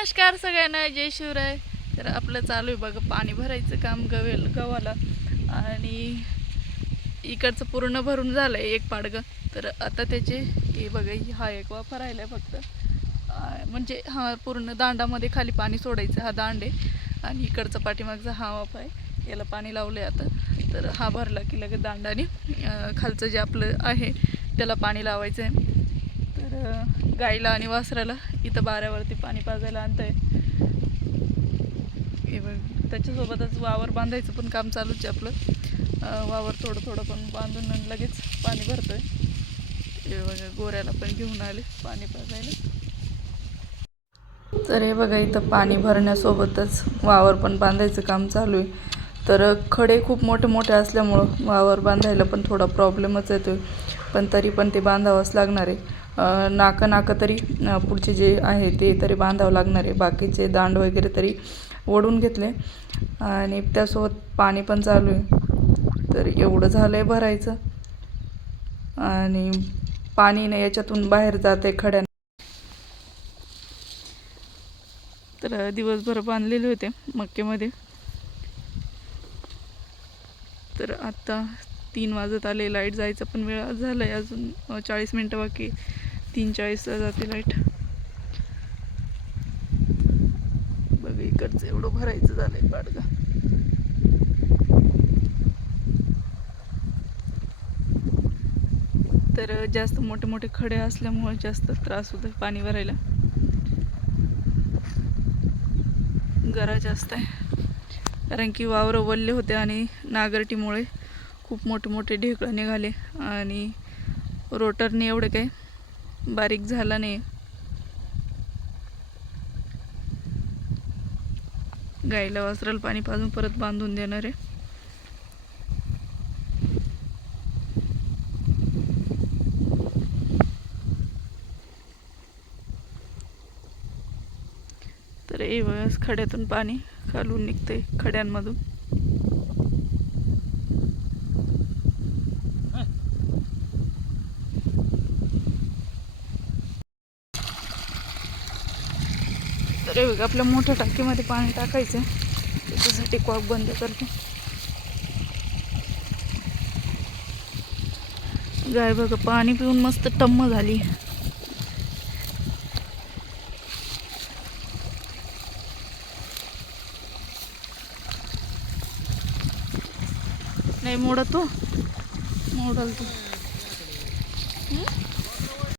नमस्कार सगळ्यांना जय शिवराय. तर आपलं चालू आहे बघा पाणी भरायचं काम गवेल गव्हाला. आणि इकडचं पूर्ण भरून झालं आहे एक पाडगं. तर आता त्याचे हे बघा हा एक वाफा राहिला आहे फक्त म्हणजे हा पूर्ण दांडामध्ये खाली पाणी सोडायचं हा दांड आहे. आणि इकडचा पाठीमागचा हा वाफा आहे. याला पाणी लावलं आहे आता. तर हा भरला की लगेच दांडाने खालचं जे आपलं आहे त्याला पाणी लावायचं आहे तर गाईला आणि वासराला इथं बाऱ्यावरती पाणी पाजायला आणत आहे हे बघ त्याच्यासोबतच वावर बांधायचं पण काम चालूच आहे आपलं. वावर थोडं थोडं पण बांधून आणि लगेच पाणी भरतोय. हे बघा गोऱ्याला पण घेऊन आले पाणी पाजायला. तर हे बघा इथं पाणी भरण्यासोबतच वावर पण बांधायचं काम चालू आहे. तर खडे खूप मोठे मोठे असल्यामुळं वावर बांधायला पण थोडा प्रॉब्लेमच येतो पण तरी पण ते बांधावंच लागणार आहे. नाकं नाकं तरी पुढचे जे आहे ते तरी बांधावं लागणार आहे. बाकीचे दांड वगैरे तरी ओढून घेतले. आणि त्यासोबत पाणी पण चालू आहे. तर एवढं झालं आहे भरायचं. आणि पाणी नाही याच्यातून बाहेर जाते खड्या तर दिवसभर बांधलेले होते मक्केमध्ये. तर आत्ता तीन वाजत आले. लाइट जायचा पण वेळ झाला आहे अजून चाळीस मिनटं बाकी तीन चाळीसला जाते लाइट. बघ इकडचं एवढं भरायचं झालंय पाडगा. तर जास्त मोठे मोठे खडे असल्यामुळे जास्त त्रास होतो पाणी भरायला. गरा जास्त आहे. कारण की वावरं वल्ले होते आणि नागरटीमुळे खूप मोठे मोठे ढेकळं निघाले आणि रोटरने एवढे काही बारीक झाला नाही. गाईला वासराला पाणी पाजून परत बांधून देणार आहे. तर हे खड्यातून पाणी खालून निघते खड्यांमधून. तर हे बघा आपल्या मोठ्या टाकीमध्ये पाणी टाकायचं. त्याच्यासाठी कॉक बंद करते. गाय बघा पाणी पिऊन मस्त टम्म झाली. नाही मोडतो मोडल तू.